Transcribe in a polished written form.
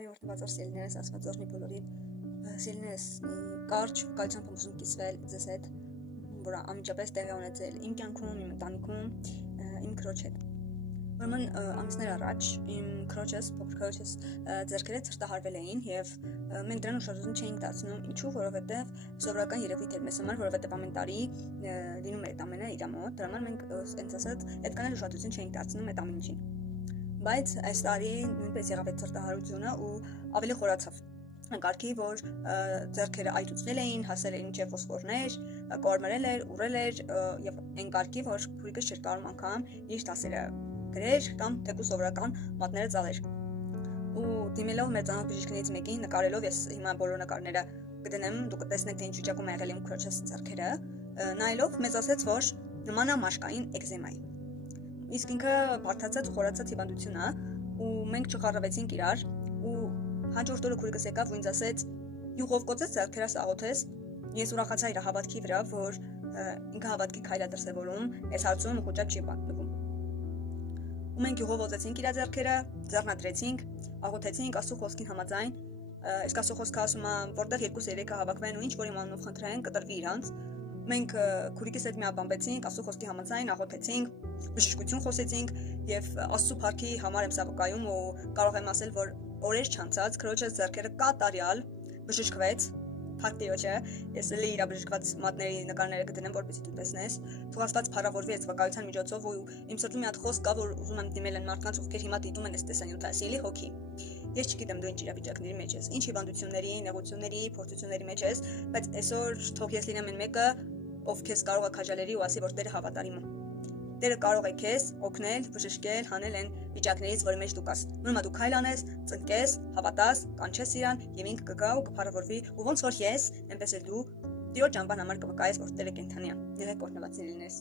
Արի օրտնված սելներս ասված օրնի բոլորին սելներս կարճ վկայության փոփոխություն կիսվել ձեզ հետ, որ անմիջապես տեղի ունեցել իմ կյանքում, իմ ընտանիքում, իմ քրոջ հետ։ Ուրեմն ամիսներ առաջ իմ քրոջս, փոքր քրոջս ձեռքերը ցրտահարվել էին եւ մենք դրան ուշադրություն չէինք դարձնում, ինչու, որովհետեւ սովորական երևույթ էր մեզ համար, որովհետեւ ամեն տարի լինում է այդ ամենը իր մոտ, դրա համար մենք այնց ասած այդքան էլ ուշադրություն չէինք դարձնում այդ ամեն ինչին։ Բայց այս տարի նույնպես եղավ այդ ցրտահարությունը ու ավելի խորացավ։ Կարգի, որ ձեռքերը այտուցվել էին, հասել էին մինչև ոսկորներ, կարմրել էր, ուռել էր եւ այն կարգի, որ քուրիկս չէր կարող անգամ իր դասերը գրեր կամ թեկուզ սովորական մատները ծալեր։ Ու դիմելով մեր ծանոթ բժիշկներից մեկին, նկարելով, ես հիմա բոլոր նկարները կդնեմ, դուք կտեսնեք թե ինչ վիճակում է եղել իմ քրոջս ձեռքերը, նայելով մեզ ասեց, որ նման է մաշկային էկզեմայի։ Իսկ ինքը բարդացած ու խորացած հիվանդություն է, ու մենք չխառավեցինք իրար, ու հաջորդ օրը քուրիկս եկավ ու ինձ ասեց՝ «Յուղով կոծես ձեռքերս աղոթես»։ Ես ուրախացա իր հավատքի վրա, որ ինքը հավատքի քայլ է դրսևորում, այս հարցում ուղղակի չի պատմվում։ Ու մենք յուղով օծեցինք իր ձեռքերը, ձեռնադրեցինք, աղոթեցինք Աստծո խոսքին համաձայն։ Իսկ Աստծո խոսքը ասում է, որտեղ 2-3-ը հավաքվեն ու ինչ որ իմանով խնդրեն, կտրվի իրանց։ Մենք քուրիկիս հետ միաբանվեցինք, Աստծո խոսքի համաձայն աղոթեցինք, բժշկություն խոսեցինք եւ Աստծո փառքի համար եմ սա վկայում ու կարող եմ ասել, որ օրեր չանցած քրոջս ձեռքերը կատարյալ բժշկվեց, փառք Տիրոջը։ Ես էլի իր բժշկված մատների նկարները կդնեմ, որպեսզի դու տեսնես։ Թող Աստված փառավորվի այս վկայության միջոցով ու իմ սրտում մի հատ խոսք կա, որ ուզում եմ դիմել այն մարդկանց, ովքեր հիմա դիտում են այս տեսանյութը, ասելի հոգի։ Ես չգիտեմ դու ինչ իրավիճակների մեջ ես, ինչ հիվանդությունների, նեղությունների, փորձությունների մեջ ես, բայց այսօր թող ես լինեմ այն մեկը, ով քեզ կարող է քաջալերի ու ասի, որ Տերը հավատարիմ է։ Տերը կարող է քեզ օգնել, բժշկել, հանել այն վիճակներից, որի մեջ դու կաս։ Ուրեմն դու քայլ անես, ծնկես, հավատաս, կանչես իրան եւ ինքը կգա ու կփառավորվի ու ոնց որ ես, այնպես էլ դու Տիրոջ անվան համար կվկայես, որ Տերը կենդանի է։ Եղեք օրհնված լինես։